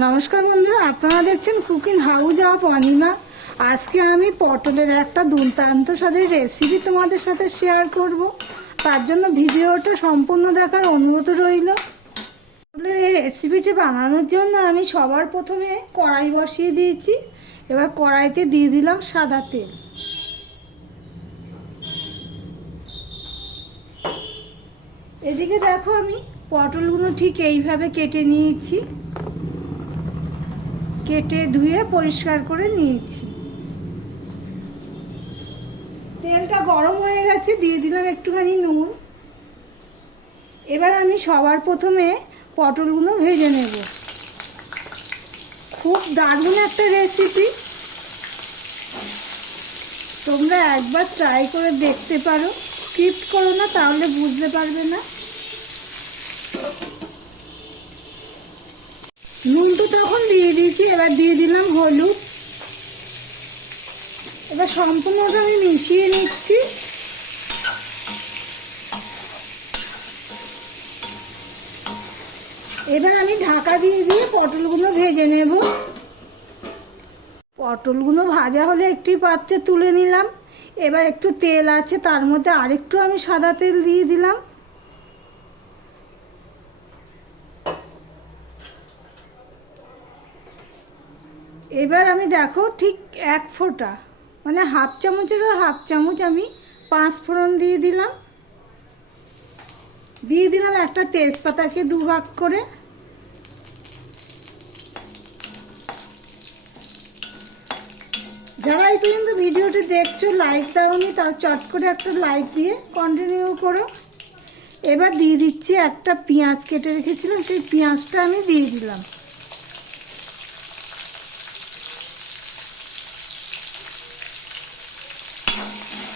নমস্কার বন্ধুরা, আপনারা দেখছেন কুকিং হাউজ অফ অনিমা আজকে আমি পটলের একটা দুর্দান্ত স্বাদের রেসিপি তোমাদের সাথে শেয়ার করব। তার জন্য ভিডিওটা সম্পূর্ণ দেখার অনুরোধ রইল। পটলের এই রেসিপিটি বানানোর জন্য আমি সবার প্রথমে কড়াই বসিয়ে দিয়েছি। এবার কড়াইতে দিয়ে দিলাম সাদা তেল। এদিকে দেখো আমি পটলগুলো ঠিক এইভাবে কেটে নিয়েছি। কেটে ধুয়ে পরিষ্কার করে নিয়েছি। তেলটা গরম হয়ে গেছে, দিয়ে দিলাম একটুখানি নুন। এবার আমি সবার প্রথমে পটলগুলো ভেজে নেব। খুব দারুণ একটা রেসিপি তোমরা একবার ট্রাই করে দেখতে পারো। স্কিপ্ট করো না, তাহলে বুঝতে পারবে না। নুন তো তখন দিয়ে এবার দিয়ে দিলাম হলুদ। এবার সম্পূর্ণটা আমি মিশিয়ে নিচ্ছি। এবার আমি ঢাকা দিয়ে দিয়ে পটলগুলো ভেজে নেব। পটলগুলো ভাজা হলে একটি পাত্রে তুলে নিলাম। এবার একটু তেল আছে, তার মধ্যে আরেকটু আমি সাদা তেল দিয়ে দিলাম। এবার আমি দেখো ঠিক এক ফোঁটা মানে হাফ চামচেরও হাফ চামচ আমি পাঁচ ফোড়ন দিয়ে দিলাম। দিয়ে দিলাম একটা তেজপাতাকে দু ভাগ করে। যারা এই পর্যন্ত ভিডিওটি দেখছ লাইক দাওনি তার চট করে একটা লাইক দিয়ে কন্টিনিউ করো। এবার দিয়ে দিচ্ছি একটা পেঁয়াজ কেটে রেখেছিলাম, সেই পেঁয়াজটা আমি দিয়ে দিলাম।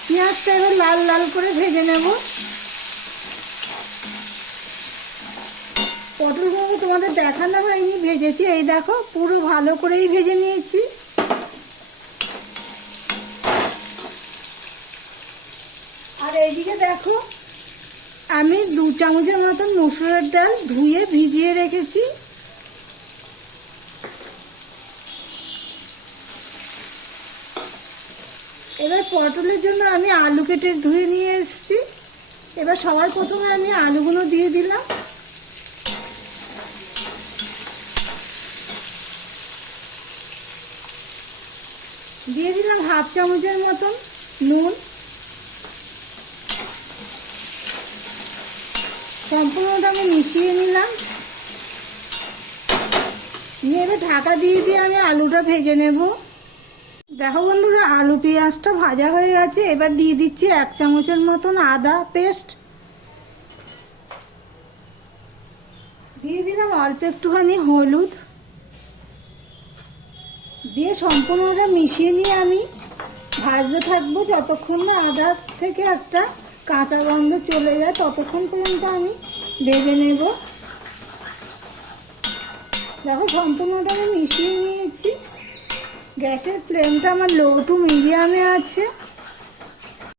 পেঁয়াজটা এবার লাল লাল করে ভেজে নেব। পটলগুলো তোমাদের দেখানো হয়নি, ভেজেছি। এই দেখো, পুরো ভালো করেই ভেজে নিয়েছি। আর এইদিকে দেখো, আমি দু চামচের মতন মসুরের ডাল ধুয়ে ভিজিয়ে রেখেছি। এবার পটলের জন্য আমি আলু কেটে ধুয়ে নিয়ে এসেছি। এবার সবার প্রথমে আমি আলুগুলো দিয়ে দিলাম। দিয়ে দিলাম হাফ চামচের মতন নুন। সম্পূর্ণটা আমি মিশিয়ে নিলাম। নিয়ে এবার ঢাকা দিয়ে দিয়ে আমি আলুটা ভেজে নেব। দেখো বন্ধুরা, আলু পেঁয়াজটা ভাজা হয়ে গেছে। এবার দিয়ে দিচ্ছি এক চামচের মতন আদা পেস্ট। দিয়ে দিলাম অল্প একটুখানি হলুদ। দিয়ে সম্পূর্ণটা মিশিয়ে নিয়ে আমি ভাজতে থাকব যতক্ষণ না আদা থেকে একটা কাঁচা গন্ধ চলে যায়, ততক্ষণ পর্যন্ত আমি ভেজে নেব। দেখো, সম্পূর্ণটা আমি মিশিয়ে নিয়েছি। গ্যাসের ফ্লেমটা আমার লো টু মিডিয়ামে আছে।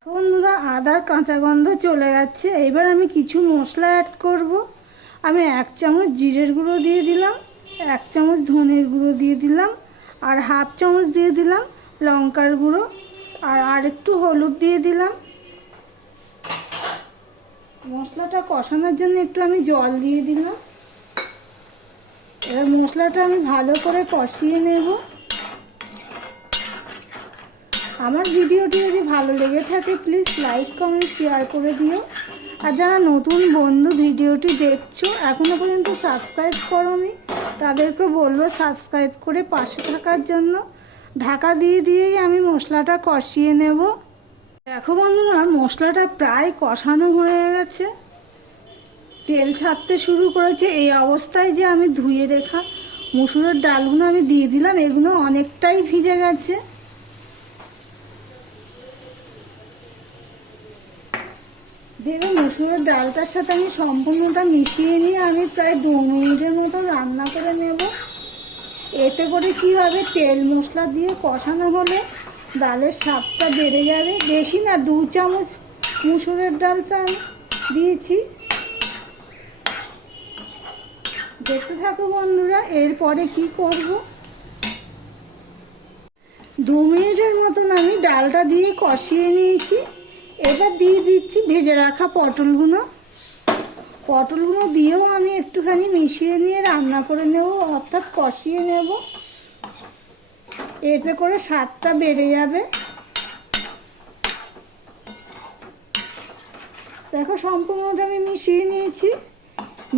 বন্ধুরা আদার কাঁচা গন্ধ চলে যাচ্ছে এবার আমি কিছু মশলা অ্যাড করব। আমি এক চামচ জিরের গুঁড়ো দিয়ে দিলাম, এক চামচ ধনের গুঁড়ো দিয়ে দিলাম, আর হাফ চামচ দিয়ে দিলাম লঙ্কার গুঁড়ো, আর আরেকটু হলুদ দিয়ে দিলাম। মশলাটা কষানোর জন্য একটু আমি জল দিয়ে দিলাম। এবার মশলাটা আমি ভালো করে কষিয়ে নেব। আমার ভিডিওটি যদি ভালো লেগে থাকে প্লিজ লাইক কমেন্ট শেয়ার করে দিও। আর যারা নতুন বন্ধু ভিডিওটি দেখছ এখনও পর্যন্ত সাবস্ক্রাইব করোনি, তাদেরকে বলব সাবস্ক্রাইব করে পাশে থাকার জন্য ঢাকা দিয়ে দিয়েই আমি মশলাটা কষিয়ে নেব। দেখো বন্ধুরা, মশলাটা প্রায় কষানো হয়ে গেছে। তেল ছাড়তে শুরু করেছে। এই অবস্থায় যে আমি ধুয়ে রেখা মুসুরের ডালগুলো আমি দিয়ে দিলাম, এগুলো অনেকটাই ভিজে গেছে। দেখুন, মসুরের ডালটার সাথে আমি সম্পূর্ণটা মিশিয়ে নিয়ে আমি প্রায় দু মিনিটের মতো রান্না করে নেব। এতে করে কি হবে? তেল মশলা দিয়ে কষানো হলে ডালের স্বাদটা বেড়ে যাবে। বেশি না, দু চামচ মুসুরের ডালটা দিয়েছি। দেখতে থাকো বন্ধুরা, এরপরে কি করব? দু মিনিটের মতন আমি ডালটা দিয়ে কষিয়ে নিয়েছি। এবার দিয়ে দিচ্ছি, ভেজে রাখা পটলগুলো। পটলগুলো দিয়েও আমি একটুখানি মিশিয়ে নিয়ে রান্না করে নেব, অর্থাৎ কষিয়ে নেব। এতে করে স্বাদটা বেড়ে যাবে। দেখো, সম্পূর্ণটা আমি মিশিয়ে নিয়েছি।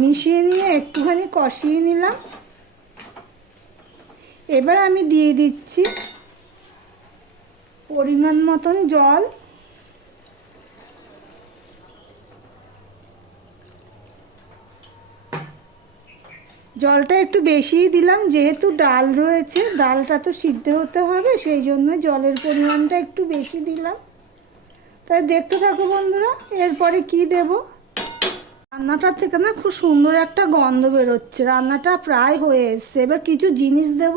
মিশিয়ে নিয়ে একটুখানি কষিয়ে নিলাম। এবার আমি দিয়ে দিচ্ছি পরিমাণ মতন জল। জলটা একটু বেশিই দিলাম, যেহেতু ডাল রয়েছে, ডালটা তো সিদ্ধ হতে হবে, সেই জন্য জলের পরিমাণটা একটু বেশি দিলাম। তাই দেখতে থাকো বন্ধুরা, এরপরে কি দেব? রান্নাটার থেকে না খুব সুন্দর একটা গন্ধ বেরোচ্ছে, রান্নাটা প্রায় হয়ে এসছে। এবার কিছু জিনিস দেব।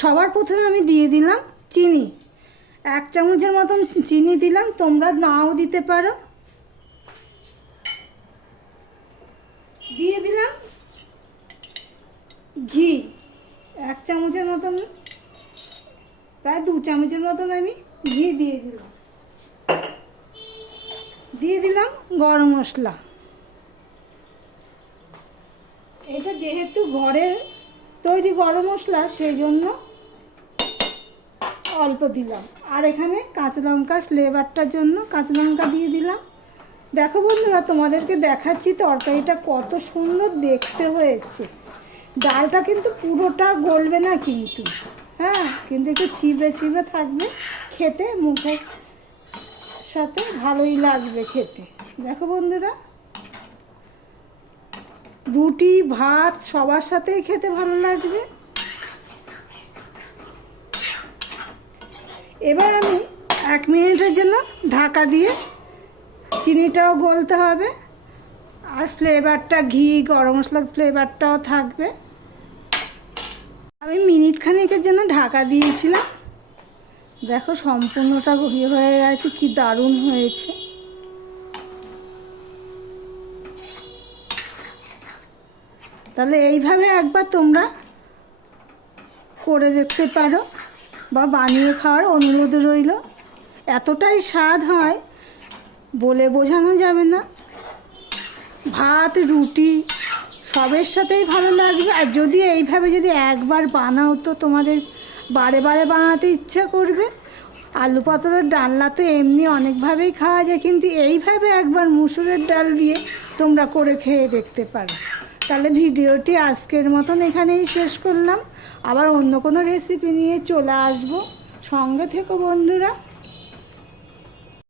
সবার প্রথমে আমি দিয়ে দিলাম চিনি। এক চামচের মতন চিনি দিলাম, তোমরা নাও দিতে পারো। দিয়ে দিলাম ঘি, এক চামচের মতন, প্রায় দু চামচের মতন আমি ঘি দিয়ে দিলাম। দিয়ে দিলাম গরম মশলা। এটা যেহেতু ঘরের তৈরি গরম মশলা, সেই জন্য অল্প দিলাম। আর এখানে কাঁচা লঙ্কা ফ্লেভারটার জন্য কাঁচা লঙ্কা দিয়ে দিলাম। দেখো বন্ধুরা, তোমাদেরকে দেখাচ্ছি তরকারিটা কত সুন্দর দেখতে হয়েছে। ডালটা কিন্তু পুরোটা গলবে না কিন্তু। হ্যাঁ কিন্তু একটু ছিবড়ে ছিবড়ে থাকবে। খেতে মুখের সাথে ভালোই লাগবে খেতে। দেখো বন্ধুরা, রুটি, ভাত সবার সাথেই খেতে ভালো লাগবে। এবার আমি এক মিনিটের জন্য ঢাকা দিয়ে চিনিটাও গলতে হবে। আর ফ্লেভারটা ঘি, গরম মশলার ফ্লেভারটাও থাকবে। আমি মিনিট খানেকের জন্য ঢাকা দিয়েছিলাম। দেখো সম্পূর্ণটা ইয়ে হয়ে গেছে, কি দারুণ হয়েছে। তাহলে এইভাবে একবার তোমরা করে দেখতে পারো বা বানিয়ে খাওয়ার অনুরোধ রইল। এতটাই স্বাদ হয় বলে বোঝানো যাবে না। ভাত, রুটি সবের সাথেই ভালো লাগবে। আর যদি এইভাবে যদি একবার বানাও তো তোমাদের বারে বারে বানাতে ইচ্ছা করবে। আলু পটলের ডালনা তো এমনি অনেকভাবেই খাওয়া যায়, কিন্তু এইভাবে একবার মুসুরের ডাল দিয়ে তোমরা করে খেয়ে দেখতে পারো। তাহলে ভিডিওটি আজকের মতন এখানেই শেষ করলাম। আবার অন্য কোনো রেসিপি নিয়ে চলে আসব। সঙ্গে থেকো বন্ধুরা।